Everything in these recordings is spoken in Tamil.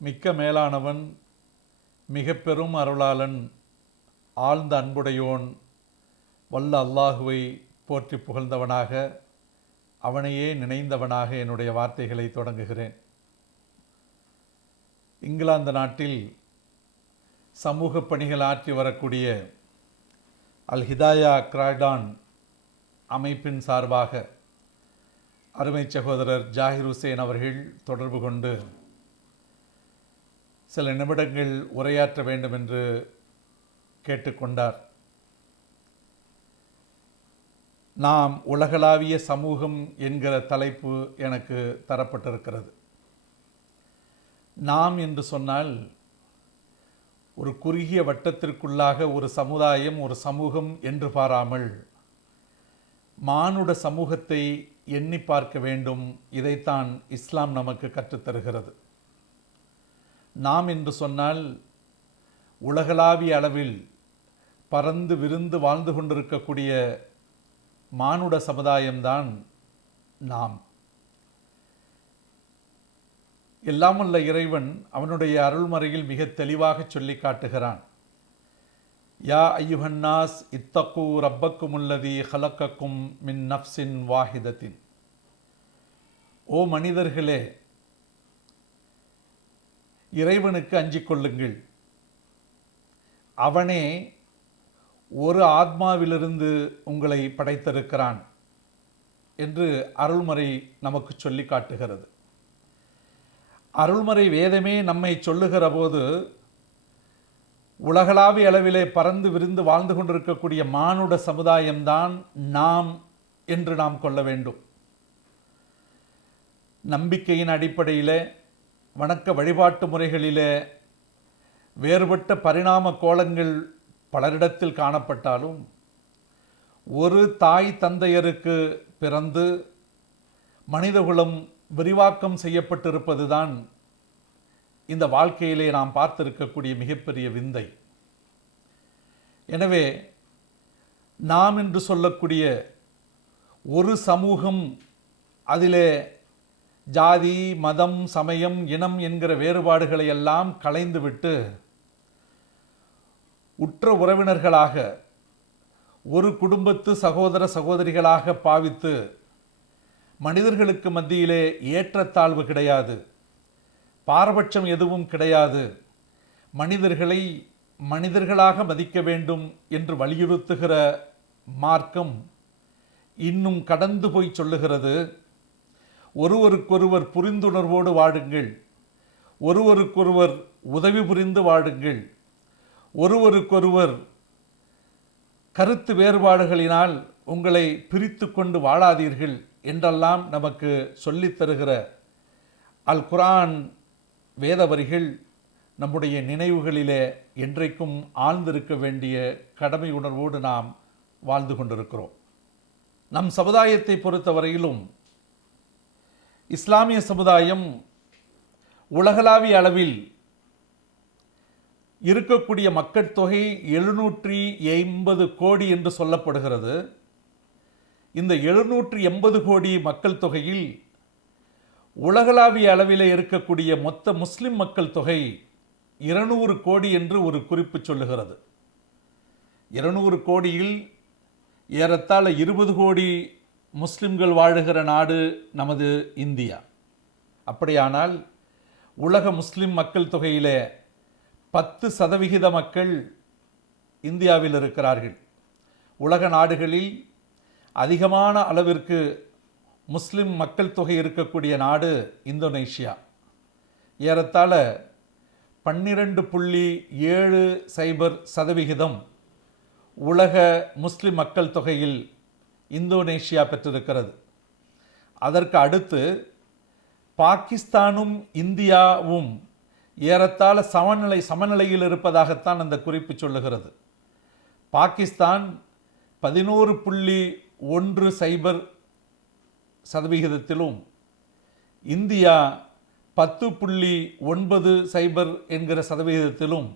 மிக்க மேலானவன், மிக பெரும் அருளாளன், ஆழ்ந்த அன்புடையோன், வல்ல அல்லாஹுவை போற்றி புகழ்ந்தவனாக, அவனையே நினைந்தவனாக என்னுடைய வார்த்தைகளை தொடங்குகிறேன். இங்கிலாந்து நாட்டில் சமூக பணிகள் ஆற்றி வரக்கூடிய அல் ஹிதாயா கிராய்டான் அமைப்பின் சார்பாக அருமை சகோதரர் ஜாகிர் ஹுசேன் அவர்கள் தொடர்பு கொண்டு சில நிமிடங்கள் உரையாற்ற வேண்டும் என்று கேட்டுக்கொண்டார். நாம் உலகளாவிய சமூகம் என்கிற தலைப்பு எனக்கு தரப்பட்டிருக்கிறது. நாம் என்று சொன்னால் ஒரு குறுகிய வட்டத்திற்குள்ளாக ஒரு சமுதாயம், ஒரு சமூகம் என்று பாராமல் மானுட சமூகத்தை எண்ணி பார்க்க வேண்டும். இதைத்தான் இஸ்லாம் நமக்கு கற்றுத்தருகிறது. நாம் என்று சொன்னால் உலகளாவிய அளவில் பறந்து விரிந்து வாழ்ந்து கொண்டிருக்கக்கூடிய மானுட சமுதாயம்தான் நாம். எல்லாமல்ல இறைவன் அவனுடைய அருள்மறையில் மிக தெளிவாக சொல்லி காட்டுகிறான். யா ஐயுஹன்னாஸ் இத்தகு ரப்பக்குமுல்லதி ஹலக்கக்கும் மின் நஃப்ஸின் வாஹிதத்தின். ஓ மனிதர்களே, இறைவனுக்கு அஞ்சிக் கொள்ளுங்கள். அவனே ஒரு ஆத்மாவிலிருந்து உங்களை படைத்திருக்கிறான் என்று அருள்மறை நமக்கு சொல்லி காட்டுகிறது. அருள்மறை வேதமே நம்மை சொல்லுகிற போது உலகளாவிய அளவிலே பறந்து விரிந்து வாழ்ந்து கொண்டிருக்கக்கூடிய மானுட சமுதாயம்தான் நாம் என்று நாம் கொள்ள வேண்டும். நம்பிக்கையின் அடிப்படையிலே, வணக்க வழிபாட்டு முறைகளிலே வேறுபட்ட பரிணாம கோலங்கள் பலரிடத்தில் காணப்பட்டாலும், ஒரு தாய் தந்தையருக்கு பிறந்து மனிதகுலம் விரிவாக்கம் செய்யப்பட்டிருப்பதுதான் இந்த வாழ்க்கையிலே நாம் பார்த்திருக்கக்கூடிய மிகப்பெரிய விந்தை. எனவே நாம் என்று சொல்லக்கூடிய ஒரு சமூகம், அதிலே ஜாதி, மதம், சமயம், இனம் என்கிற வேறுபாடுகளை எல்லாம் களைந்துவிட்டு உற்ற உறவினர்களாக, ஒரு குடும்பத்து சகோதர சகோதரிகளாக பாவித்து மனிதர்களுக்கு மத்தியிலே ஏற்றத்தாழ்வு கிடையாது, பாரபட்சம் எதுவும் கிடையாது, மனிதர்களை மனிதர்களாக மதிக்க வேண்டும் என்று வலியுறுத்துகிற மார்க்கம் இன்னும் கடந்து போய் சொல்லுகிறது. ஒருவருக்கொருவர் புரிந்துணர்வோடு வாழுங்கள், ஒருவருக்கொருவர் உதவி புரிந்து வாழுங்கள், ஒருவருக்கொருவர் கருத்து வேறுபாடுகளினால் உங்களை பிரித்து கொண்டு வாழாதீர்கள் என்றெல்லாம் நமக்கு சொல்லித் தருகிற அல் குர்ஆன் வேத வரிகள் நம்முடைய நினைவுகளிலே என்றைக்கும் ஆழ்ந்திருக்க வேண்டிய கடமை உணர்வோடு நாம் வாழ்ந்து கொண்டிருக்கிறோம். நம் சமுதாயத்தை பொறுத்தவரையிலும் இஸ்லாமிய சமுதாயம் உலகளாவிய அளவில் இருக்கக்கூடிய மக்கள் தொகை 780 கோடி என்று சொல்லப்படுகிறது. இந்த 780 கோடி மக்கள் தொகையில் உலகளாவிய அளவில் இருக்கக்கூடிய மொத்த முஸ்லிம் மக்கள் தொகை 200 கோடி என்று ஒரு குறிப்பு சொல்லுகிறது. 200 கோடியில் ஏறத்தாழ 20 கோடி முஸ்லிம்கள் வாழுகிற நாடு நமது இந்தியா. அப்படியானால் உலக முஸ்லிம் மக்கள் தொகையிலே 10% மக்கள் இந்தியாவில் இருக்கிறார்கள். உலக நாடுகளில் அதிகமான அளவிற்கு முஸ்லிம் மக்கள் தொகை இருக்கக்கூடிய நாடு இந்தோனேஷியா. ஏறத்தாழ 12.70% உலக முஸ்லிம் மக்கள் தொகையில் இந்தோனேஷியா பெற்றிருக்கிறது. அதற்கு அடுத்து பாகிஸ்தானும் இந்தியாவும் ஏறத்தாழ சமநிலையில் இருப்பதாகத்தான் அந்த குறிப்பு சொல்லுகிறது. பாகிஸ்தான் 11.10% இந்தியா 10.90 என்கிற சதவிகிதத்திலும்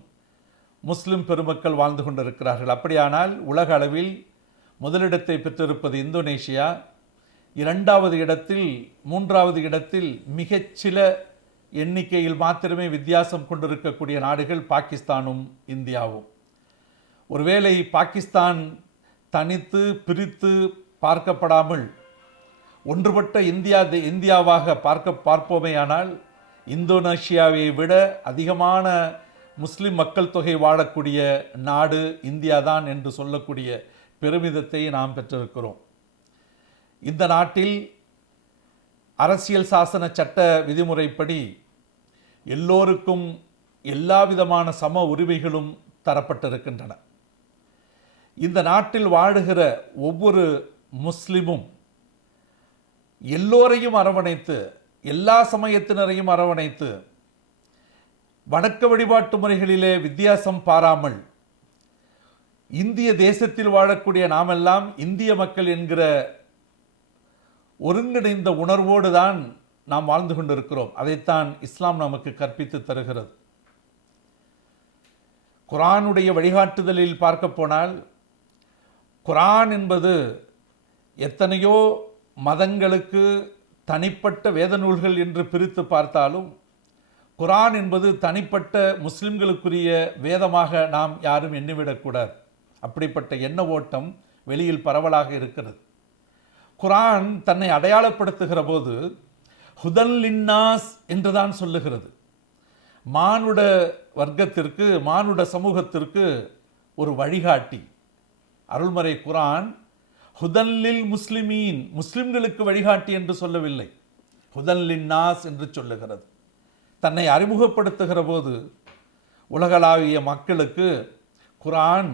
முஸ்லிம் பெருமக்கள் வாழ்ந்து கொண்டிருக்கிறார்கள். அப்படியானால் உலக அளவில் முதலிடத்தை பெற்றிருப்பது இந்தோனேஷியா, 2வது இடத்தில் 3வது இடத்தில் மிகச்சில எண்ணிக்கையில் மாத்திரமே வித்தியாசம் கொண்டிருக்கக்கூடிய நாடுகள் பாகிஸ்தானும் இந்தியாவும். ஒருவேளை பாகிஸ்தான் தனித்து பிரித்து பார்க்கப்படாமல் ஒன்றுபட்ட இந்தியாவாக பார்ப்போமேயானால் இந்தோனேஷியாவை விட அதிகமான முஸ்லிம் மக்கள் தொகை வாழக்கூடிய நாடு இந்தியாதான் என்று சொல்லக்கூடிய பெருமிதத்தை நாம் பெற்றிருக்கிறோம். இந்த நாட்டில் அரசியல் சாசன சட்ட விதிமுறைப்படி எல்லோருக்கும் எல்லா விதமான சம உரிமைகளும் தரப்பட்டிருக்கின்றன. இந்த நாட்டில் வாழுகிற ஒவ்வொரு முஸ்லிமும் எல்லோரையும் அரவணைத்து, எல்லா சமயத்தினரையும் அரவணைத்து, வணக்க வழிபாட்டு முறைகளிலே வித்தியாசம் பாராமல் இந்திய தேசத்தில் வாழக்கூடிய நாமெல்லாம் இந்திய மக்கள் என்கிற ஒருங்கிணைந்த உணர்வோடு தான் நாம் வாழ்ந்து கொண்டிருக்கிறோம். அதைத்தான் இஸ்லாம் நமக்கு கற்பித்து தருகிறது. குர்ஆனுடைய வழிகாட்டுதலில் பார்க்க போனால், குர்ஆன் என்பது எத்தனையோ மதங்களுக்கு தனிப்பட்ட வேத நூல்கள் என்று பிரித்து பார்த்தாலும் குர்ஆன் என்பது தனிப்பட்ட முஸ்லிம்களுக்குரிய வேதமாக நாம் யாரும் எண்ணிவிடக்கூடாது. அப்படிப்பட்ட எண்ண ஓட்டம் வெளியில் பரவலாக இருக்கிறது. குர்ஆன் தன்னை அடையாளப்படுத்துகிற போது ஹுதல் லின்னாஸ் என்றுதான் சொல்லுகிறது. மானுட வர்க்கத்திற்கு, மானுட சமூகத்திற்கு ஒரு வழிகாட்டி. அருள்மறை குர்ஆன் ஹுதல்லில் முஸ்லிமீன், முஸ்லிம்களுக்கு வழிகாட்டி என்று சொல்லவில்லை, ஹுதல் லின்னாஸ் என்று சொல்லுகிறது. தன்னை அறிமுகப்படுத்துகிற போது உலகளாவிய மக்களுக்கு குர்ஆன்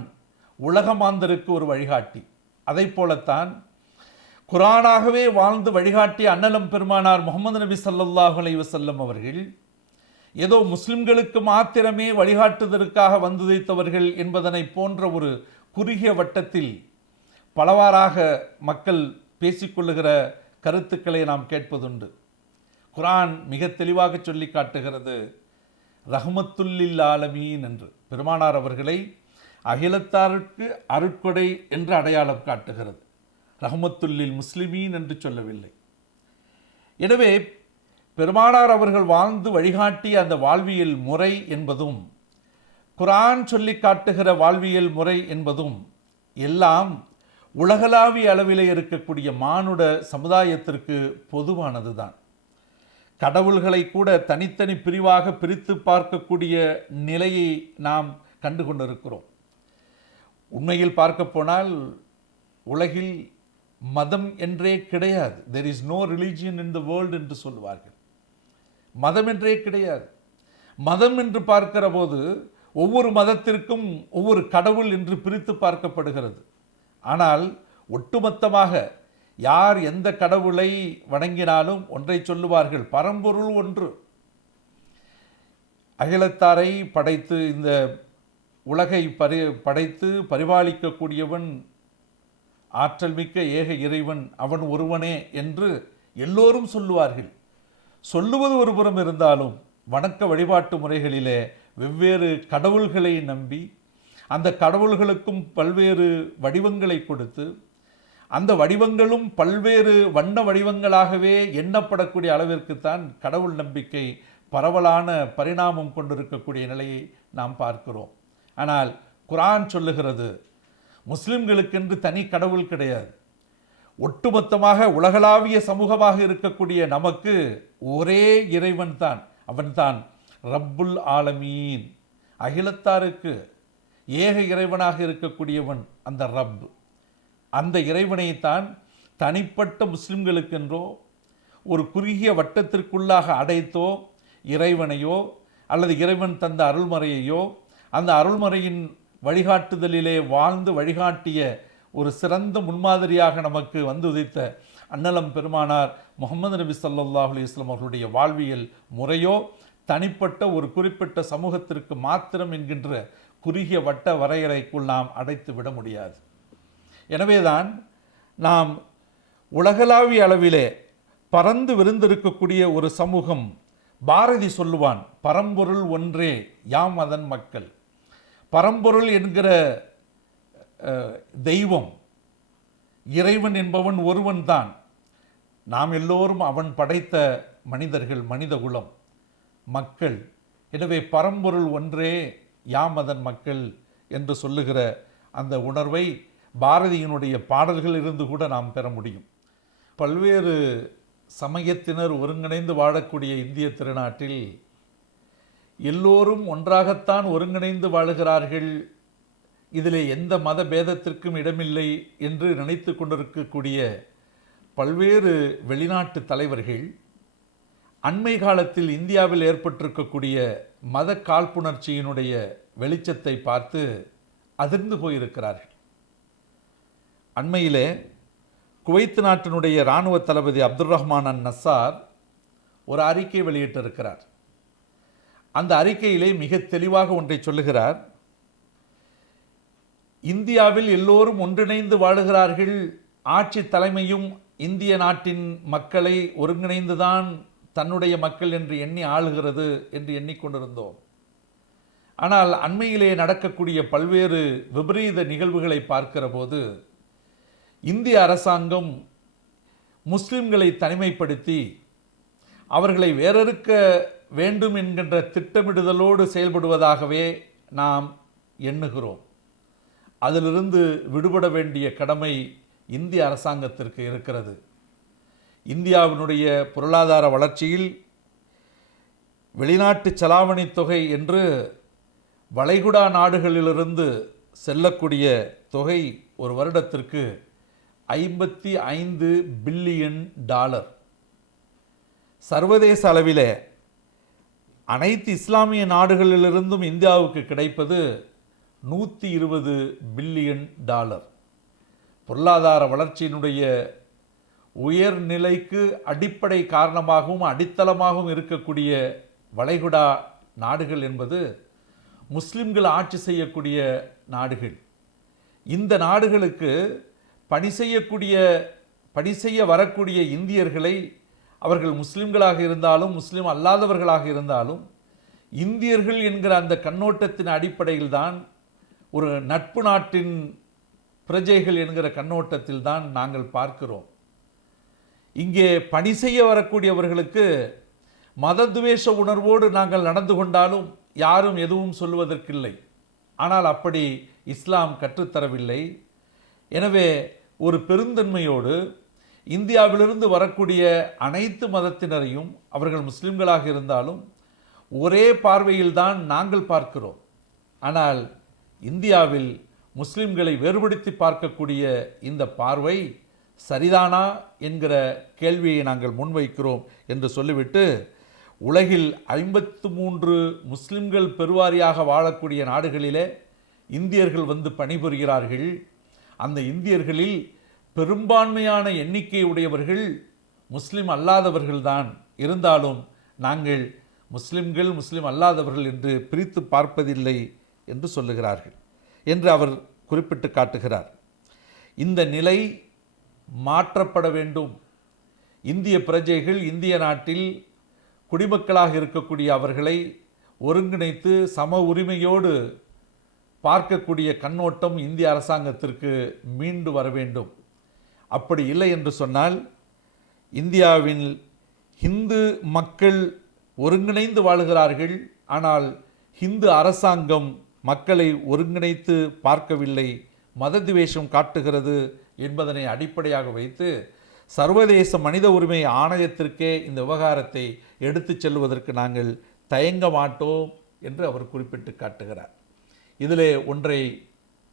உலகமாந்தருக்கு ஒரு வழிகாட்டி. அதை போலத்தான் குர்ஆனாகவே வாழ்ந்து வழிகாட்டிய அன்னலம் பெருமானார் முஹம்மது நபி ஸல்லல்லாஹு அலைஹி வஸல்லம் அவர்கள் ஏதோ முஸ்லிம்களுக்கு மாத்திரமே வழிகாட்டுதலுக்காக வந்துதைத்தவர்கள் என்பதனை போன்ற ஒரு குறுகிய வட்டத்தில் பலவாறாக மக்கள் பேசிக்கொள்ளுகிற கருத்துக்களை நாம் கேட்பதுண்டு. குர்ஆன் மிக தெளிவாக சொல்லி காட்டுகிறது, ரஹ்மத்துல்லில் ஆலமீன் என்று. பெருமானார் அவர்களை அகிலத்தாருக்கு அருட்கொடை என்று அடையாளம் காட்டுகிறது. ரஹ்மத்துல்லில் முஸ்லிமீன் என்று சொல்லவில்லை. எனவே பெருமானார் அவர்கள் வாழ்ந்து வழிகாட்டிய அந்த வாழ்வியல் முறை என்பதும், குர்ஆன் சொல்லி காட்டுகிற வாழ்வியல் முறை என்பதும் எல்லாம் உலகளாவிய அளவிலே இருக்கக்கூடிய மானுட சமுதாயத்திற்கு பொதுவானது தான். கடவுள்களை கூட தனித்தனி பிரிவாக பிரித்து பார்க்கக்கூடிய நிலையை நாம் கண்டு கொண்டிருக்கிறோம். உண்மையில் பார்க்க போனால் உலகில் மதம் என்றே கிடையாது. there is no religion in the world என்று சொல்வார்கள். மதம் என்றே கிடையாது. மதம் என்று பார்க்கிற போது ஒவ்வொரு மதத்திற்கும் ஒவ்வொரு கடவுள் என்று பிரித்து பார்க்கப்படுகிறது. ஆனால் ஒட்டுமொத்தமாக யார் எந்த கடவுளை வணங்கினாலும் ஒன்றை சொல்லுவார்கள், பரம்பொருள் ஒன்று. அகிலத்தாரை படைத்து இந்த உலகை படைத்து பரிபாலிக்கக்கூடியவன் ஆற்றல் மிக்க ஏக இறைவன், அவன் ஒருவனே என்று எல்லோரும் சொல்லுவார்கள். சொல்லுவது ஒரு புறம் இருந்தாலும் வணக்க வழிபாட்டு முறைகளிலே வெவ்வேறு கடவுள்களை நம்பி அந்த கடவுள்களுக்கும் பல்வேறு வடிவங்களை கொடுத்து அந்த வடிவங்களும் பல்வேறு வண்ண வடிவங்களாகவே எண்ணப்படக்கூடிய அளவிற்குத்தான் கடவுள் நம்பிக்கை பரவலான பரிணாமம் கொண்டிருக்கக்கூடிய நிலையை நாம் பார்க்கிறோம். ஆனால் குர்ஆன் சொல்லுகிறது, முஸ்லிம்களுக்கென்று தனி கடவுள் கிடையாது. ஒட்டுமொத்தமாக உலகளாவிய சமூகமாக இருக்கக்கூடிய நமக்கு ஒரே இறைவன் தான், அவன்தான் ரப்புல் ஆலமீன். அகிலத்தாருக்கு ஏக இறைவனாக இருக்கக்கூடியவன் அந்த ரப். அந்த இறைவனைத்தான் தனிப்பட்ட முஸ்லிம்களுக்கென்றோ ஒரு குறுகிய வட்டத்திற்குள்ளாக அடைத்தோ இறைவனையோ அல்லது இறைவன் தந்த அருள்மறையையோ அந்த அருள்மறையின் வழிகாட்டுதலிலே வாழ்ந்து வழிகாட்டிய ஒரு சிறந்த முன்மாதிரியாக நமக்கு வந்து உதித்த அன்னலம் பெருமானார் முஹம்மது நபி ஸல்லல்லாஹு அலைஹி வஸல்லம் அவர்களுடைய வாழ்வியல் முறையோ தனிப்பட்ட ஒரு குறிப்பிட்ட சமூகத்திற்கு மாத்திரம் என்கின்ற குறுகிய வட்ட வரையறைக்குள் நாம் அடைத்து விட முடியாது. எனவேதான் நாம் உலகளாவிய அளவிலே பறந்து விரிந்திருக்கக்கூடிய ஒரு சமூகம். பாரதி சொல்லுவான், பரம்பொருள் ஒன்றே யாம் அதன் மக்கள். பரம்பொருள் என்கிற தெய்வம், இறைவன் என்பவன் ஒருவன் தான். நாம் எல்லோரும் அவன் படைத்த மனிதர்கள், மனித குலம். மக்கள். எனவே பரம்பொருள் ஒன்றே, யாம் அதன் மக்கள் என்று சொல்லுகிற அந்த உணர்வை பாரதியினுடைய பாடல்களிலிருந்து கூட நாம் பெற முடியும். பல்வேறு சமயத்தினர் ஒருங்கிணைந்து வாழக்கூடிய இந்திய திருநாட்டில் எல்லோரும் ஒன்றாகத்தான் ஒருங்கிணைந்து வாழுகிறார்கள், இதிலே எந்த மத பேதத்திற்கும் இடமில்லை என்று நினைத்து கொண்டிருக்கக்கூடிய பல்வேறு வெளிநாட்டு தலைவர்கள் அண்மை காலத்தில் இந்தியாவில் ஏற்பட்டிருக்கக்கூடிய மத காழ்ப்புணர்ச்சியினுடைய வெளிச்சத்தை பார்த்து அதிர்ந்து போயிருக்கிறார்கள். அண்மையிலே குவைத் நாட்டினுடைய இராணுவ தளபதி அப்துல் ரஹ்மான் அன் நசார் ஒரு அறிக்கை வெளியிட்டிருக்கிறார். அந்த அறிக்கையிலே மிக தெளிவாக ஒன்றை சொல்லுகிறார். இந்தியாவில் எல்லோரும் ஒன்றிணைந்து வாழுகிறார்கள், ஆட்சி தலைமையும் இந்திய நாட்டின் மக்களை ஒருங்கிணைந்துதான் தன்னுடைய மக்கள் என்று எண்ணி ஆளுகிறது என்று எண்ணிக்கொண்டிருந்தோம். ஆனால் அண்மையிலே நடக்கக்கூடிய பல்வேறு விபரீத நிகழ்வுகளை பார்க்கிற போது இந்திய அரசாங்கம் முஸ்லிம்களை தனிமைப்படுத்தி அவர்களை வேறறுக்க வேண்டும் என்கின்ற திட்டமிடுதலோடு செயல்படுவதாகவே நாம் எண்ணுகிறோம். அதிலிருந்து விடுபட வேண்டிய கடமை இந்திய அரசாங்கத்திற்கு இருக்கிறது. இந்தியாவினுடைய பொருளாதார வளர்ச்சியில் வெளிநாட்டு செலாவணி தொகை என்று வளைகுடா நாடுகளிலிருந்து செல்லக்கூடிய தொகை ஒரு வருடத்திற்கு $55 பில்லியன். சர்வதேச அளவிலே அனைத்து இஸ்லாமிய நாடுகளிலிருந்தும் இந்தியாவுக்கு கிடைப்பது $120 பில்லியன். பொருளாதார வளர்ச்சியினுடைய உயர்நிலைக்கு அடிப்படை காரணமாகவும் அடித்தளமாகவும் இருக்கக்கூடிய வளைகுடா நாடுகள் என்பது முஸ்லிம்கள் ஆட்சி செய்யக்கூடிய நாடுகள். இந்த நாடுகளுக்கு பணி செய்ய வரக்கூடிய இந்தியர்களை அவர்கள் முஸ்லிம்களாக இருந்தாலும் முஸ்லிம் அல்லாதவர்களாக இருந்தாலும் இந்தியர்கள் என்கிற அந்த கண்ணோட்டத்தின் அடிப்படையில் தான், ஒரு நட்பு நாட்டின் பிரஜைகள் என்கிற கண்ணோட்டத்தில் தான் நாங்கள் பார்க்கிறோம். இங்கே பணி செய்ய வரக்கூடியவர்களுக்கு மதத்வேஷ உணர்வோடு நாங்கள் நடந்து கொண்டாலும் யாரும் எதுவும் சொல்லுவதற்கில்லை. ஆனால் அப்படி இஸ்லாம் கற்றுத்தரவில்லை. எனவே ஒரு பெருந்தன்மையோடு இந்தியாவிலிருந்து வரக்கூடிய அனைத்து மதத்தினரையும், அவர்கள் முஸ்லிம்களாக இருந்தாலும், ஒரே பார்வையில்தான் நாங்கள் பார்க்கிறோம். ஆனால் இந்தியாவில் முஸ்லிம்களை வேறுபடுத்தி பார்க்கக்கூடிய இந்த பார்வை சரிதானா என்கிற கேள்வியை நாங்கள் முன்வைக்கிறோம் என்று சொல்லிவிட்டு, உலகில் 53 முஸ்லிம்கள் பெருவாரியாக வாழக்கூடிய நாடுகளிலே இந்தியர்கள் வந்து பணிபுரிகிறார்கள். அந்த இந்தியர்களில் பெரும்பான்மையான எண்ணிக்கை உடையவர்கள் முஸ்லிம் அல்லாதவர்கள்தான். இருந்தாலும் நாங்கள் முஸ்லிம்கள் முஸ்லிம் அல்லாதவர்கள் என்று பிரித்து பார்ப்பதில்லை என்று சொல்லுகிறார்கள் என்று அவர் குறிப்பிட்டு காட்டுகிறார். இந்த நிலை மாற்றப்பட வேண்டும். இந்திய பிரஜைகள் இந்திய நாட்டில் குடிமக்களாக இருக்கக்கூடிய அவர்களை ஒருங்கிணைத்து சம உரிமையோடு பார்க்கக்கூடிய கண்ணோட்டம் இந்திய அரசாங்கத்திற்கு மீண்டு வர வேண்டும். அப்படி இல்லை என்று சொன்னால் இந்தியாவில் ஹிந்து மக்கள் ஒருங்கிணைந்து வாழுகிறார்கள், ஆனால் ஹிந்து அரசாங்கம் மக்களை ஒருங்கிணைத்து பார்க்கவில்லை, மதத்வேஷம் காட்டுகிறது என்பதனை அடிப்படையாக வைத்து சர்வதேச மனித உரிமை ஆணையத்திற்கே இந்த விவகாரத்தை எடுத்துச் செல்வதற்கு நாங்கள் தயங்க மாட்டோம் என்று அவர் குறிப்பிட்டு காட்டுகிறார். இதிலே ஒன்றை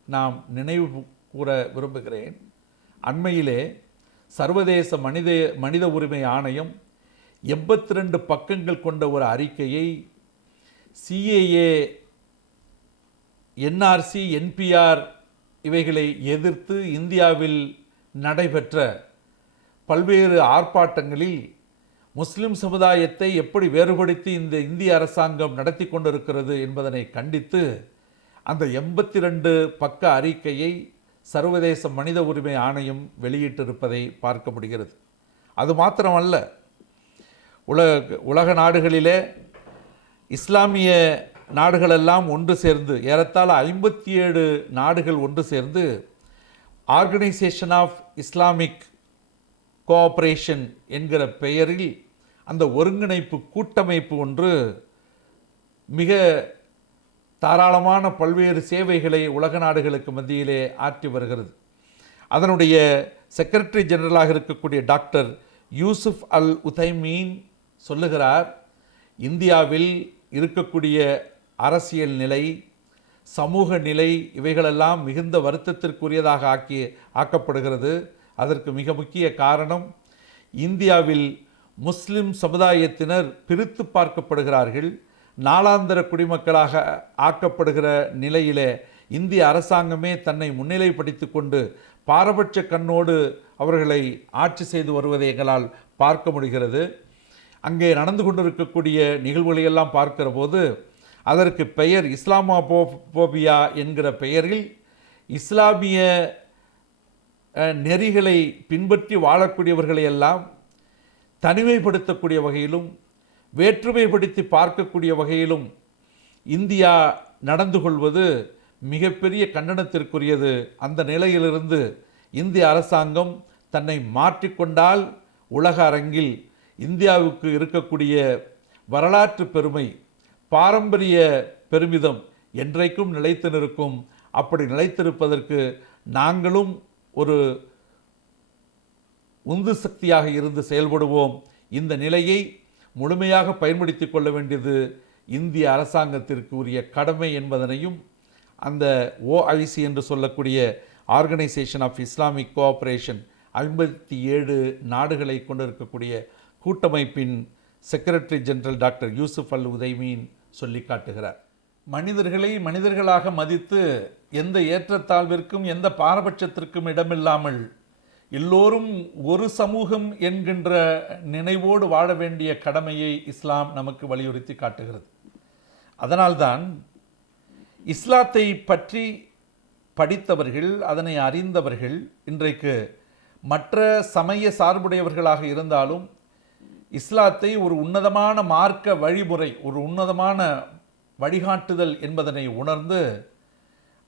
நாம் நினைவு கூற விரும்புகிறேன். அண்மையிலே சர்வதேச மனித உரிமை ஆணையம் 82 பக்கங்கள் கொண்ட ஒரு அறிக்கையை CAA, NRC, NPR இவைகளை எதிர்த்து இந்தியாவில் நடைபெற்ற பல்வேறு ஆர்ப்பாட்டங்களில் முஸ்லிம் சமுதாயத்தை எப்படி வேறுபடுத்தி இந்த இந்திய அரசாங்கம் நடத்தி கொண்டிருக்கிறது என்பதனை கண்டித்து அந்த 82 பக்க அறிக்கையை சர்வதேச மனித உரிமை ஆணையம் வெளியிட்டிருப்பதை பார்க்க முடிகிறது. அது மாத்திரமல்ல, உலக நாடுகளிலே இஸ்லாமிய நாடுகளெல்லாம் ஒன்று சேர்ந்து, ஏறத்தாழ 57 நாடுகள் ஒன்று சேர்ந்து ஆர்கனைசேஷன் ஆஃப் இஸ்லாமிக் கோஆபரேஷன் என்கிற பெயரில் அந்த ஒருங்கிணைப்பு கூட்டமைப்பு ஒன்று மிக தாராளமான பல்வேறு சேவைகளை உலக நாடுகளுக்கு மத்தியிலே ஆற்றி வருகிறது. அதனுடைய செக்ரட்டரி ஜெனரலாக இருக்கக்கூடிய டாக்டர் யூசுப் அல் உதைமீன் சொல்லுகிறார், இந்தியாவில் இருக்கக்கூடிய அரசியல் நிலை, சமூக நிலை இவைகளெல்லாம் மிகுந்த வருத்தத்திற்குரியதாக ஆக்கப்படுகிறது. அதற்கு மிக முக்கிய காரணம், இந்தியாவில் முஸ்லிம் சமுதாயத்தினர் பிரித்து பார்க்கப்படுகிறார்கள், நாளாந்தர குடிமக்களாக ஆக்கப்படுகிற நிலையிலே இந்திய அரசாங்கமே தன்னை முன்னிலைப்படுத்தி கொண்டு பாரபட்ச கண்ணோடு அவர்களை ஆட்சி செய்து வருவதை எங்களால் பார்க்க முடிகிறது. அங்கே நடந்து கொண்டிருக்கக்கூடிய நிகழ்வுகளையெல்லாம் பார்க்கிற போது அதற்கு பெயர் இஸ்லாமோபோபியா என்கிற பெயரில் இஸ்லாமிய நெறிகளை பின்பற்றி வாழக்கூடியவர்களையெல்லாம் தனிமைப்படுத்தக்கூடிய வகையிலும் வேற்றுமைப்படுத்தி பார்க்கக்கூடிய வகையிலும் இந்தியா நடந்து கொள்வது மிகப்பெரிய கண்டனத்திற்குரியது. அந்த நிலையிலிருந்து இந்திய அரசாங்கம் தன்னை மாற்றிக்கொண்டால் உலக அரங்கில் இந்தியாவுக்கு இருக்கக்கூடிய வரலாற்று பெருமை, பாரம்பரிய பெருமிதம் என்றைக்கும் நிலைத்து நிற்கும். அப்படி நிலைத்திருப்பதற்கு நாங்களும் ஒரு உந்து சக்தியாக இருந்து செயல்படுவோம். இந்த நிலையை முழுமையாக பயன்படுத்தி கொள்ள வேண்டியது இந்திய அரசாங்கத்திற்கு உரிய கடமை என்பதனையும் அந்த OIC என்று சொல்லக்கூடிய ஆர்கனைசேஷன் ஆஃப் இஸ்லாமிக் கோஆப்ரேஷன் 57 நாடுகளை கொண்டிருக்கக்கூடிய கூட்டமைப்பின் செக்ரட்டரி ஜெனரல் டாக்டர் யூசுப் அல் உதைமீன் சொல்லி காட்டுகிறார். மனிதர்களை மனிதர்களாக மதித்து எந்த ஏற்றத்தாழ்விற்கும் எந்த பாரபட்சத்திற்கும் இடமில்லாமல் எல்லோரும் ஒரு சமூகம் என்கின்ற நினைவோடு வாழ வேண்டிய கடமையை இஸ்லாம் நமக்கு வலியுறுத்தி காட்டுகிறது. அதனால்தான் இஸ்லாத்தை பற்றி படித்தவர்கள், அதனை அறிந்தவர்கள் இன்றைக்கு மற்ற சமய சார்புடையவர்களாக இருந்தாலும் இஸ்லாத்தை ஒரு உன்னதமான மார்க்க வழிமுறை, ஒரு உன்னதமான வழிகாட்டுதல் என்பதனை உணர்ந்து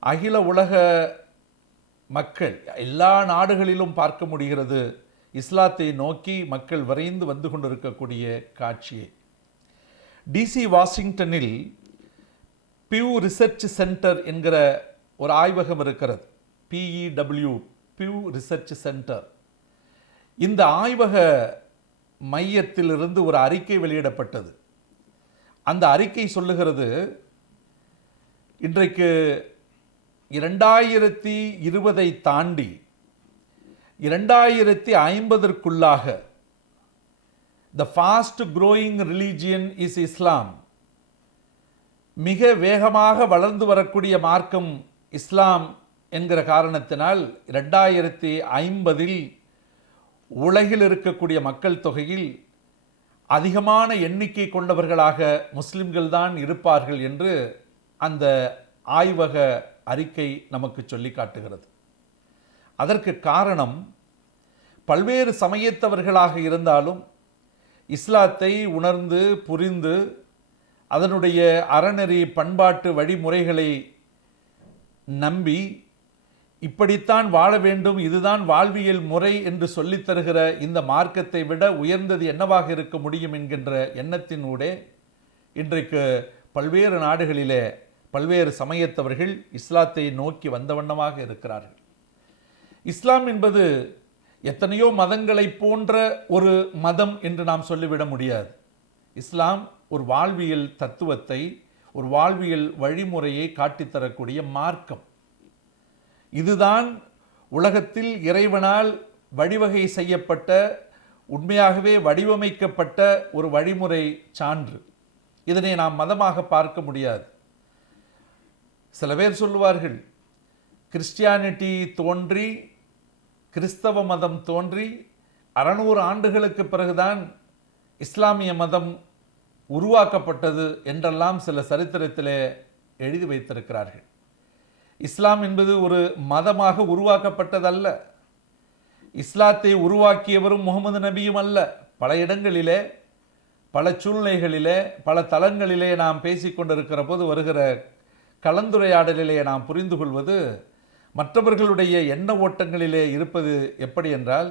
அகில உலக மக்கள் எல்லா நாடுகளிலும் பார்க்க முடிகிறது இஸ்லாத்தை நோக்கி மக்கள் விரைந்து வந்து கொண்டிருக்கக்கூடிய காட்சியை. DC வாஷிங்டனில் பியூ ரிசர்ச் சென்டர் என்கிற ஒரு ஆய்வகம் இருக்கிறது. PEW, பியூ ரிசர்ச் சென்டர். இந்த ஆய்வக மையத்திலிருந்து ஒரு அறிக்கை வெளியிடப்பட்டது. அந்த அறிக்கை சொல்லுகிறது, இன்றைக்கு 2020 தாண்டி 2050க்குள்ளாக the fast growing religion is Islam, மிக வேகமாக வளர்ந்து வரக்கூடிய மார்க்கம் இஸ்லாம் என்கிற காரணத்தினால் 2050இல் உலகில் இருக்கக்கூடிய மக்கள் தொகையில் அதிகமான எண்ணிக்கை கொண்டவர்களாக முஸ்லிம்கள் தான் இருப்பார்கள் என்று அந்த ஆய்வக அறிக்கை நமக்கு சொல்லி காட்டுகிறது. அதற்கு காரணம், பல்வேறு சமயத்தவர்களாக இருந்தாலும் இஸ்லாத்தை உணர்ந்து புரிந்து அதனுடைய அறநெறி பண்பாட்டு வழிமுறைகளை நம்பி இப்படித்தான் வாழ வேண்டும், இதுதான் வாழ்வியல் முறை என்று சொல்லித் தருகிற இந்த மார்க்கத்தை விட உயர்ந்தது என்னவாக இருக்க முடியும் என்கின்ற எண்ணத்தினூடே இன்றைக்கு பல்வேறு நாடுகளிலே பல்வேறு சமயத்தவர்கள் இஸ்லாத்தை நோக்கி வந்த வண்ணமாக இருக்கிறார்கள். இஸ்லாம் என்பது எத்தனையோ மதங்களை போன்ற ஒரு மதம் என்று நாம் சொல்லிவிட முடியாது. இஸ்லாம் ஒரு வாழ்வியல் தத்துவத்தை, ஒரு வாழ்வியல் வழிமுறையை காட்டித்தரக்கூடிய மார்க்கம். இதுதான் உலகத்தில் இறைவனால் வழிவகை செய்யப்பட்ட, உண்மையாகவே வடிவமைக்கப்பட்ட ஒரு வழிமுறை சான்று. இதனை நாம் மதமாக பார்க்க முடியாது. சில பேர் சொல்லுவார்கள், கிறிஸ்டியானிட்டி தோன்றி, கிறிஸ்தவ மதம் தோன்றி 600 ஆண்டுகளுக்கு பிறகுதான் இஸ்லாமிய மதம் உருவாக்கப்பட்டது என்றெல்லாம் சில சரித்திரத்திலே எழுதி வைத்திருக்கிறார்கள். இஸ்லாம் என்பது ஒரு மதமாக உருவாக்கப்பட்டதல்ல. இஸ்லாத்தை உருவாக்கியவரும் முகமது நபியும் அல்ல. பல இடங்களிலே, பல சூழ்நிலைகளிலே, பல தளங்களிலே நாம் பேசிக்கொண்டிருக்கிற போது வருகிற கலந்துரையாடலிலே நாம் புரிந்து கொள்வது, மற்றவர்களுடைய எண்ண ஓட்டங்களிலே இருப்பது எப்படி என்றால்,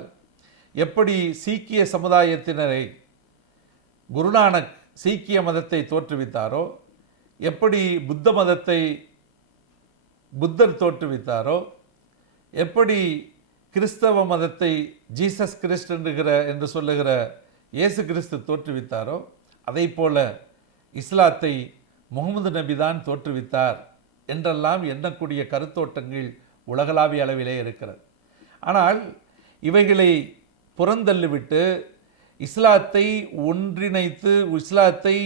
எப்படி சீக்கிய சமுதாயத்தினரை குருநானக் சீக்கிய மதத்தை தோற்றுவித்தாரோ, எப்படி புத்த மதத்தை புத்தர் தோற்றுவித்தாரோ, எப்படி கிறிஸ்தவ மதத்தை ஜீசஸ் கிறிஸ்ட் என்று சொல்லுகிற இயேசு கிறிஸ்து தோற்றுவித்தாரோ, அதை போல இஸ்லாத்தை முகமது நபி தான் தோற்றுவித்தார் என்றெல்லாம் எண்ணக்கூடிய கருத்தோட்டங்கள் உலகளாவிய அளவிலே இருக்கிறது. ஆனால் இவைகளை புறந்தள்ளிவிட்டு இஸ்லாத்தை ஒன்றிணைத்து இஸ்லாத்தை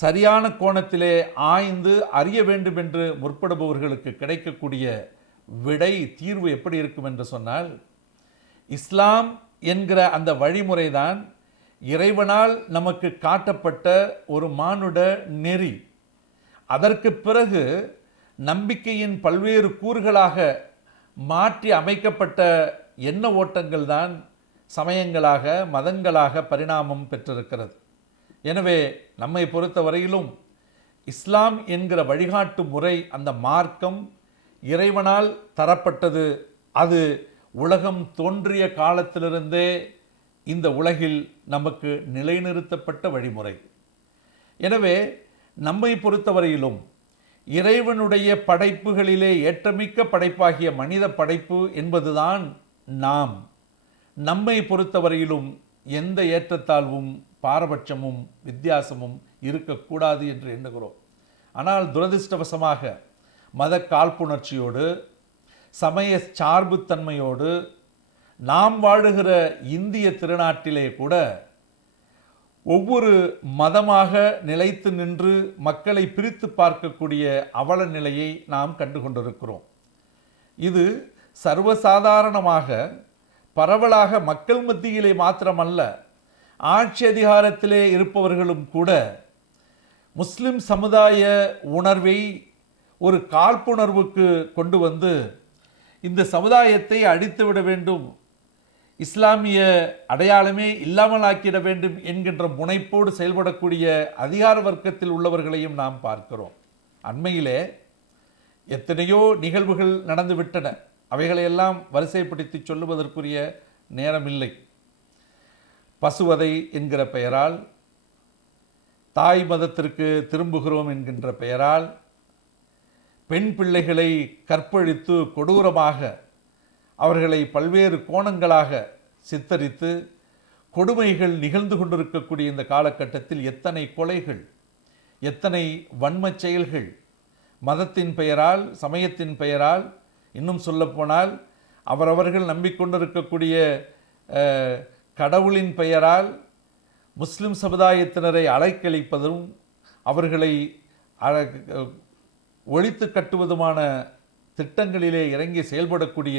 சரியான கோணத்திலே ஆய்ந்து அறிய வேண்டும் என்று முற்படுபவர்களுக்கு கிடைக்கக்கூடிய விடை தீர்வு எப்படி இருக்கும் என்று சொன்னால், இஸ்லாம் என்கிற அந்த வழிமுறைதான் இறைவனால் நமக்கு காட்டப்பட்ட ஒரு மானுட நெறி. அதற்கு பிறகு நம்பிக்கையின் பல்வேறு கூறுகளாக மாற்றி அமைக்கப்பட்ட எண்ண ஓட்டங்கள் தான் சமயங்களாக மதங்களாக பரிணாமம் பெற்றிருக்கிறது. எனவே நம்மை பொறுத்தவரையிலும் இஸ்லாம் என்கிற வழிகாட்டு முறை, அந்த மார்க்கம் இறைவனால் தரப்பட்டது. அது உலகம் தோன்றிய காலத்திலிருந்தே இந்த உலகில் நமக்கு நிலைநிறுத்தப்பட்ட வழிமுறை. எனவே நம்மை பொறுத்தவரையிலும் இறைவனுடைய படைப்புகளிலே ஏற்றமிக்க படைப்பாகிய மனித படைப்பு என்பதுதான் நாம். நம்மை பொறுத்தவரையிலும் எந்த ஏற்றத்தாழ்வும் பாரபட்சமும் வித்தியாசமும் இருக்கக்கூடாது என்று எண்ணுகிறோம். ஆனால் துரதிர்ஷ்டவசமாக மத காழ்ப்புணர்ச்சியோடு சமய சார்புத்தன்மையோடு நாம் வாழுகிற இந்திய திருநாட்டிலே கூட ஒவ்வொரு மதமாக நிலைத்து நின்று மக்களை பிரித்து பார்க்கக்கூடிய அவல நிலையை நாம் கண்டு கொண்டிருக்கிறோம். இது சர்வசாதாரணமாக பரவலாக மக்கள் மத்தியிலே மாத்திரமல்ல, ஆட்சி அதிகாரத்திலே இருப்பவர்களும் கூட முஸ்லிம் சமுதாய உணர்வை ஒரு காழ்ப்புணர்வுக்கு கொண்டு வந்து இந்த சமுதாயத்தை அழித்துவிட வேண்டும், இஸ்லாமிய அடையாளமே இல்லாமல் ஆக்கிட வேண்டும் என்கின்ற முனைப்போடு செயல்படக்கூடிய அதிகார வர்க்கத்தில் உள்ளவர்களையும் நாம் பார்க்கிறோம். அண்மையிலே எத்தனையோ நிகழ்வுகள் நடந்துவிட்டன. அவைகளையெல்லாம் வரிசைப்படுத்தி சொல்லுவதற்குரிய நேரமில்லை. பசுவதை என்கிற பெயரால், தாய் மதத்திற்கு திரும்புகிறோம் என்கின்ற பெயரால் பெண் பிள்ளைகளை கற்பழித்து கொடூரமாக அவர்களை பல்வேறு கோணங்களாக சித்தரித்து கொடுமைகள் நிகழ்ந்து கொண்டிருக்கக்கூடிய இந்த காலகட்டத்தில் எத்தனை கொலைகள், எத்தனை வன்மச் செயல்கள், மதத்தின் பெயரால், சமயத்தின் பெயரால், இன்னும் சொல்லப்போனால் அவரவர்கள் நம்பிக்கொண்டிருக்கக்கூடிய கடவுளின் பெயரால் முஸ்லிம் சமுதாயத்தினரை அலைக்கழிப்பதும் அவர்களை ஒழித்து கட்டுவதுமான திட்டங்களிலே இறங்கி செயல்படக்கூடிய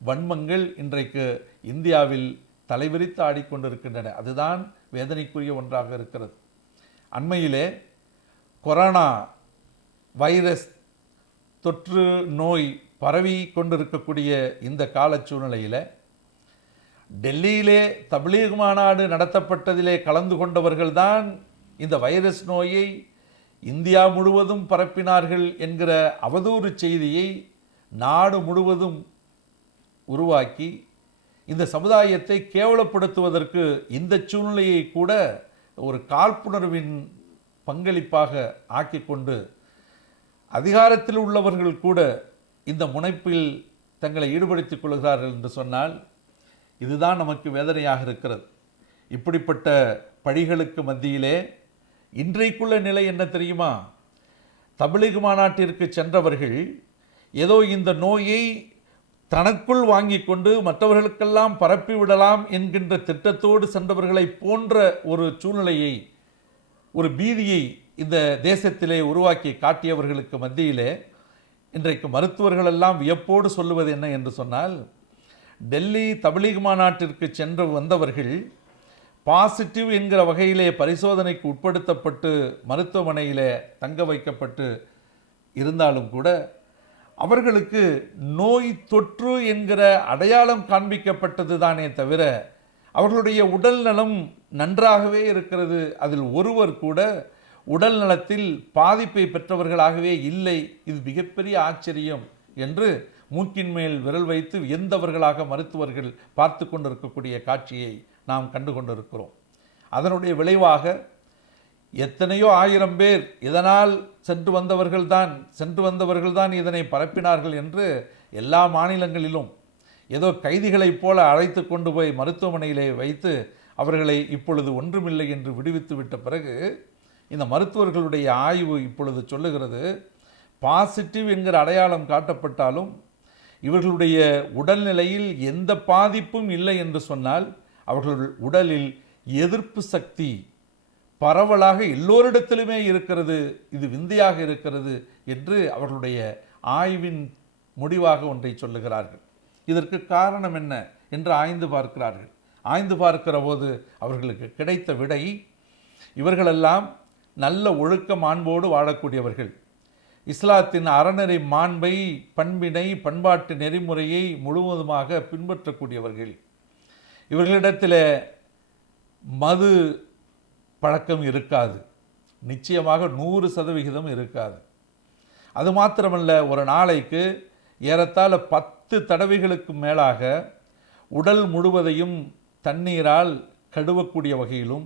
வன்மங்கள் இன்றைக்கு இந்தியாவில் தலைவிரித்து ஆடிக்கொண்டிருக்கின்றன. அதுதான் வேதனைக்குரிய ஒன்றாக இருக்கிறது. அண்மையிலே கொரோனா வைரஸ் தொற்று நோய் பரவி கொண்டிருக்கக்கூடிய இந்த கால சூழ்நிலையில் டெல்லியிலே தப்லீக் மாநாடு நடத்தப்பட்டதிலே கலந்து கொண்டவர்கள்தான் இந்த வைரஸ் நோயை இந்தியா முழுவதும் பரப்பினார்கள் என்கிற அவதூறு செய்தியை நாடு முழுவதும் உருவாக்கி இந்த சமுதாயத்தை கேவலப்படுத்துவதற்கு இந்த சூழ்நிலையை கூட ஒரு காழ்ப்புணர்வின் பங்களிப்பாக ஆக்கிக்கொண்டு அதிகாரத்தில் உள்ளவர்கள் கூட இந்த முனைப்பில் தங்களை ஈடுபடுத்திக் கொள்கிறார்கள் என்று சொன்னால் இதுதான் நமக்கு வேதனையாக இருக்கிறது. இப்படிப்பட்ட பழிகளுக்கு மத்தியிலே இன்றைக்குள்ள நிலை என்ன தெரியுமா? தப்லீக் மாநாட்டிற்கு சென்றவர்கள் ஏதோ இந்த நோயை தனக்குள் வாங்கி கொண்டு மற்றவர்களுக்கெல்லாம் பரப்பிவிடலாம் என்கின்ற திட்டத்தோடு சென்றவர்களை போன்ற ஒரு சூழ்நிலையை, ஒரு பீதியை இந்த தேசத்திலே உருவாக்கி காட்டியவர்களுக்கு மத்தியிலே இன்றைக்கு மருத்துவர்கள் எல்லாம் வியப்போடு சொல்லுவது என்ன என்று சொன்னால், டெல்லி தப்லீக் மாநாட்டிற்கு சென்று வந்தவர்கள் பாசிட்டிவ் என்கிற வகையிலே பரிசோதனைக்கு உட்படுத்தப்பட்டு மருத்துவமனையிலே தங்க வைக்கப்பட்டு இருந்தாலும் கூட அவர்களுக்கு நோய் தொற்று என்கிற அடையாளம் காண்பிக்கப்பட்டது தானே தவிர அவர்களுடைய உடல் நலம் நன்றாகவே இருக்கிறது. அதில் ஒருவர் கூட உடல் நலத்தில் பாதிப்பை பெற்றவர்களாகவே இல்லை. இது மிகப்பெரிய ஆச்சரியம் என்று மூக்கின் மேல் விரல் வைத்து வியந்தவர்களாக மருத்துவர்கள் பார்த்து கொண்டிருக்கக்கூடிய காட்சியை நாம் கண்டு கொண்டிருக்கிறோம். அதனுடைய விளைவாக எத்தனையோ ஆயிரம் பேர் இதனால் சென்று வந்தவர்கள்தான் இதனை பரப்பினார்கள் என்று எல்லா மாநிலங்களிலும் ஏதோ கைதிகளைப் போல அழைத்து கொண்டு போய் மருத்துவமனையிலே வைத்து அவர்களை இப்பொழுது ஒன்றுமில்லை என்று விடுவித்து விட்ட பிறகு இந்த மருத்துவர்களுடைய ஆய்வு இப்பொழுது சொல்லுகிறது, பாசிட்டிவ் என்கிற அடையாளம் காட்டப்பட்டாலும் இவர்களுடைய உடல்நிலையில் எந்த பாதிப்பும் இல்லை என்று சொன்னால் அவர்கள் உடலில் எதிர்ப்பு சக்தி பரவலாக எல்லோரிடத்திலுமே இருக்கிறது, இது விந்தையாக இருக்கிறது என்று அவர்களுடைய ஆய்வின் முடிவாக ஒன்றை சொல்லுகிறார்கள். இதற்கு காரணம் என்ன என்று ஆய்ந்து பார்க்கிறார்கள். ஆய்ந்து பார்க்கிற போது அவர்களுக்கு கிடைத்த விடை, இவர்களெல்லாம் நல்ல ஒழுக்க மாண்போடு வாழக்கூடியவர்கள், இஸ்லாத்தின் அறநெறி மாண்பை, பண்பினை, பண்பாட்டு நெறிமுறையை முழுவதுமாக பின்பற்றக்கூடியவர்கள். இவர்களிடத்தில் மது பழக்கம் இருக்காது, நிச்சயமாக 100% இருக்காது. அது மாத்திரமல்ல, ஒரு நாளைக்கு ஏறத்தாழ 10 தடவைகளுக்கு மேலாக உடல் முழுவதையும் தண்ணீரால் கழுவக்கூடிய வகையிலும்,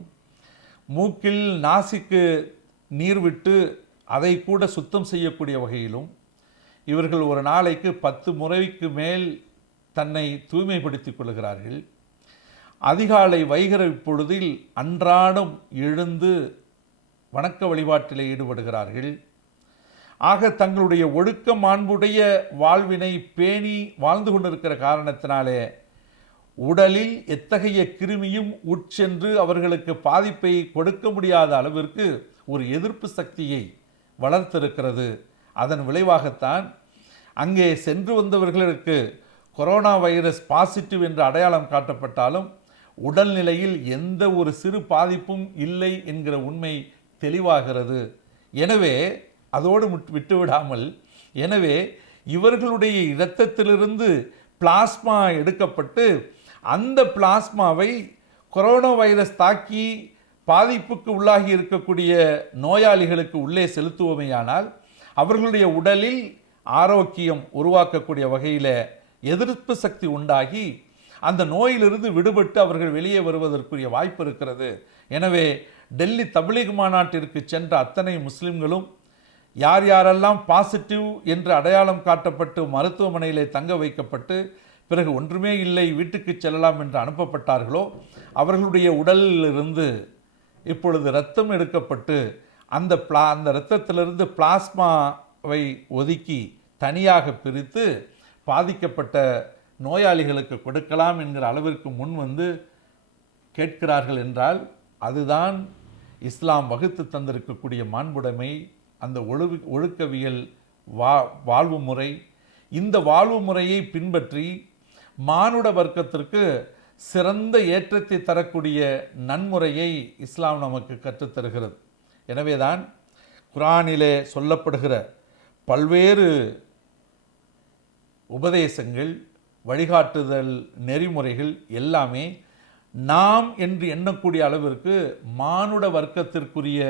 மூக்கில் நாசிக்கு நீர் விட்டு அதை கூட சுத்தம் செய்யக்கூடிய வகையிலும் இவர்கள் ஒரு நாளைக்கு 10 முறைக்கு மேல் தன்னை தூய்மைப்படுத்திக் கொள்கிறார்கள். அதிகாலை வைகறை பொழுதில் அன்றாடம் எழுந்து வணக்க வழிபாட்டில் ஈடுபடுகிறார்கள். ஆக தங்களுடைய ஒழுக்க மாண்புடைய வாழ்வினை பேணி வாழ்ந்து கொண்டிருக்கிற காரணத்தினாலே உடலில் எத்தகைய கிருமியும் உட்சென்று அவர்களுக்கு பாதிப்பை கொடுக்க முடியாத அளவிற்கு ஒரு எதிர்ப்பு சக்தியை வளர்த்திருக்கிறது. அதன் விளைவாகத்தான் அங்கே சென்று வந்தவர்களுக்கு கொரோனா வைரஸ் பாசிட்டிவ் என்று அடையாளம் காட்டப்பட்டாலும் உடல்நிலையில் எந்த ஒரு சிறு பாதிப்பும் இல்லை என்கிற உண்மை தெளிவாகிறது. எனவே அதோடு விட்டுவிடாமல், எனவே இவர்களுடைய இரத்தத்திலிருந்து பிளாஸ்மா எடுக்கப்பட்டு அந்த பிளாஸ்மாவை கொரோனா வைரஸ் தாக்கி பாதிப்புக்கு உள்ளாகி இருக்கக்கூடிய நோயாளிகளுக்கு உள்ளே செலுத்துவோமேயானால் அவர்களுடைய உடலில் ஆரோக்கியம் உருவாக்கக்கூடிய வகையில் எதிர்ப்பு சக்தி உண்டாகி அந்த நோயிலிருந்து விடுபட்டு அவர்கள் வெளியே வருவதற்குரிய வாய்ப்பு இருக்கிறது. எனவே டெல்லி தப்லீக் மாநாட்டிற்கு சென்ற அத்தனை முஸ்லிம்களும் யார் யாரெல்லாம் பாசிட்டிவ் என்று அடையாளம் காட்டப்பட்டு மருத்துவமனையிலே தங்க வைக்கப்பட்டு பிறகு ஒன்றுமே இல்லை வீட்டுக்கு செல்லலாம் என்று அனுப்பப்பட்டார்களோ அவர்களுடைய உடலிலிருந்து இப்பொழுது இரத்தம் எடுக்கப்பட்டு அந்த இரத்தத்திலிருந்து பிளாஸ்மாவை ஒதுக்கி தனியாக பிரித்து பாதிக்கப்பட்ட நோயாளிகளுக்கு கொடுக்கலாம் என்கிற அளவிற்கு முன் வந்து கேட்கிறார்கள் என்றால் அதுதான் இஸ்லாம் வகுத்து தந்திருக்கக்கூடிய மாண்புடைமை, அந்த ஒழுக்கவியல் வாழ்வு முறை. இந்த வாழ்வு முறையை பின்பற்றி மானுட வர்க்கத்திற்கு சிறந்த ஏற்றத்தை தரக்கூடிய நன்முறையை இஸ்லாம் நமக்கு கற்றுத்தருகிறது. எனவேதான் குர்ஆனிலே சொல்லப்படுகிற பல்வேறு உபதேசங்கள், வழிகாட்டுதல், நெறிமுறைகள் எல்லாமே நாம் என்று எண்ணக்கூடிய அளவிற்கு மானுட வர்க்கத்திற்குரிய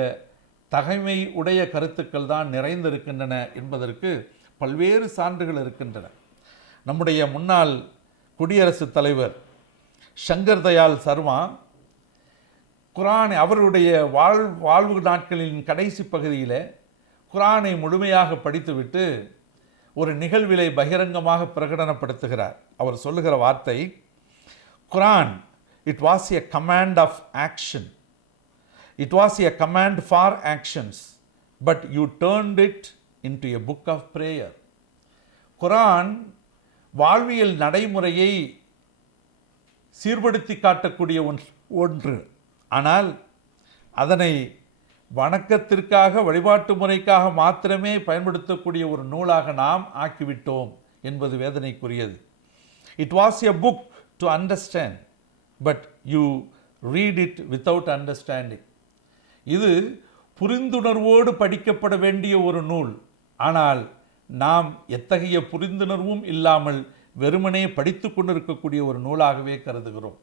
தகைமை உடைய கருத்துக்கள் தான் நிறைந்திருக்கின்றன என்பதற்கு பல்வேறு சான்றுகள் இருக்கின்றன. நம்முடைய முன்னாள் குடியரசுத் தலைவர் சங்கர் தயாள் சர்மா குர்ஆனை அவருடைய வாழ்வு நாட்களின் கடைசி பகுதியில் குர்ஆனை முழுமையாக படித்துவிட்டு ஒரு நிகழ்விலை பகிரங்கமாக பிரகடனப்படுத்துகிறார். அவர் சொல்லுகிற வார்த்தை, Quran it was a command of action, it was a command for actions, but you turned it into a book of prayer. Quran வாழ்வியல் நடைமுறையை சீர்படுத்தி காட்டக்கூடிய ஒன்று, ஆனால் அதனை வணக்கத்திற்காக வழிபாட்டு முறைக்காக மாத்திரமே பயன்படுத்தக்கூடிய ஒரு நூலாக நாம் ஆக்கிவிட்டோம் என்பது வேதனைக்குரியது. It was a book to understand, but you read it without understanding. இது புரிந்துணர்வோடு படிக்கப்பட வேண்டிய ஒரு நூல், ஆனால் நாம் எத்தகைய புரிந்துணர்வும் இல்லாமல் வெறுமனே படித்து கொண்டிருக்கக்கூடிய ஒரு நூலாகவே கருதுகிறோம்.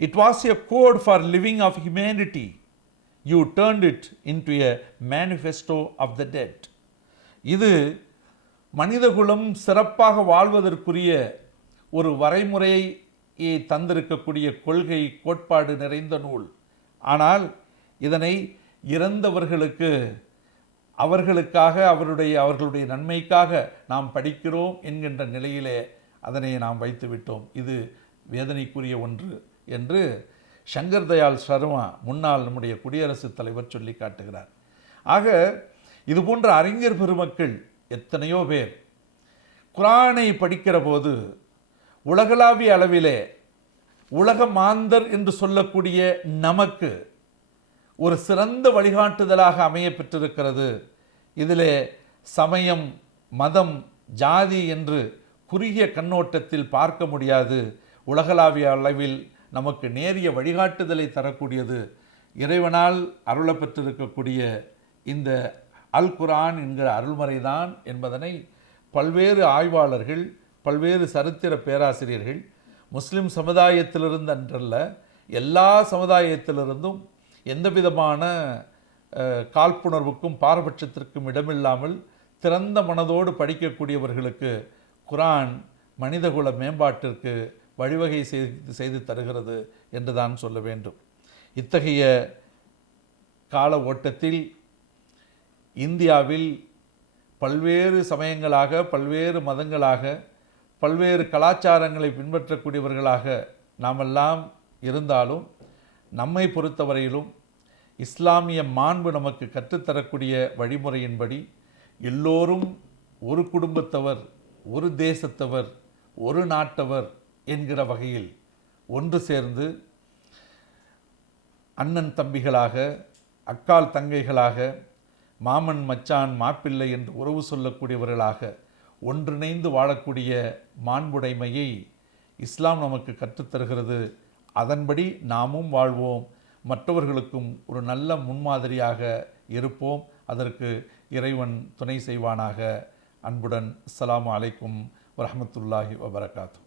It was a code for living of humanity, you turned it into a manifesto of the dead. இது மனிதகுலம் சிறப்பாக வாழ்வதற்குரிய ஒரு வரைமுறையை தந்திருக்கக்கூடிய கொள்கை கோட்பாடு நிறைந்த நூல். ஆனால் இதனை இறந்தவர்களுக்கு அவர்களுக்காக அவர்களுடைய நன்மைக்காக நாம் படிக்கிறோம் என்கின்ற நிலையிலே அதனை நாம் வைத்துவிட்டோம். இது வேதனைக்குரிய ஒன்று என்று சங்கர் தயாள் சர்மா முன்னாள் நம்முடைய குடியரசுத் தலைவர் சொல்லி காட்டுகிறார். ஆக இது போன்ற அறிஞர் பெருமக்கள் எத்தனையோ பேர் குர்ஆனை படிக்கிற போது உலகளாவிய அளவிலே உலக மாந்தர் என்று சொல்லக்கூடிய நமக்கு ஒரு சிறந்த வழிகாட்டுதலாக அமைய பெற்றிருக்கிறது. இதிலே சமயம், மதம், ஜாதி என்று குறுகிய கண்ணோட்டத்தில் பார்க்க முடியாது. உலகளாவிய அளவில் நமக்கு நேரிய வழிகாட்டுதலை தரக்கூடியது இறைவனால் அருள பெற்றிருக்கக்கூடிய இந்த அல் குர்ஆன் என்கிற அருள்மறைதான் என்பதனை பல்வேறு ஆய்வாளர்கள், பல்வேறு சரித்திர பேராசிரியர்கள் முஸ்லிம் சமுதாயத்திலிருந்து அன்றல்ல எல்லா சமுதாயத்திலிருந்தும் எந்த விதமான காழ்ப்புணர்வுக்கும் பாரபட்சத்திற்கும் இடமில்லாமல் திறந்த மனதோடு படிக்கக்கூடியவர்களுக்கு குர்ஆன் மனிதகுல மேம்பாட்டிற்கு வழிவகை செய்து தருகிறது என்று தான் சொல்ல வேண்டும். இத்தகைய கால ஓட்டத்தில் இந்தியாவில் பல்வேறு சமயங்களாக, பல்வேறு மதங்களாக, பல்வேறு கலாச்சாரங்களை பின்பற்றக்கூடியவர்களாக நாமெல்லாம் இருந்தாலும் நம்மை பொறுத்தவரையிலும் இஸ்லாமிய மாண்பு நமக்கு கற்றுத்தரக்கூடிய வழிமுறையின்படி எல்லோரும் ஒரு குடும்பத்தவர், ஒரு தேசத்தவர், ஒரு நாட்டவர் என்கிற வகையில் ஒன்று சேர்ந்து அண்ணன் தம்பிகளாக, அக்கால் தங்கைகளாக, மாமன் மச்சான் மாப்பிள்ளை என்று உறவு சொல்லக்கூடியவர்களாக ஒன்றிணைந்து வாழக்கூடிய மாண்புடைமையை இஸ்லாம் நமக்கு கற்றுத்தருகிறது. அதன்படி நாமும் வாழ்வோம், மற்றவர்களுக்கும் ஒரு நல்ல முன்மாதிரியாக இருப்போம். அதற்கு இறைவன் துணை செய்வானாக. அன்புடன் அஸ்ஸலாமு அலைக்கும் வரஹ்மத்துல்லாஹி வபரகாத்துஹு.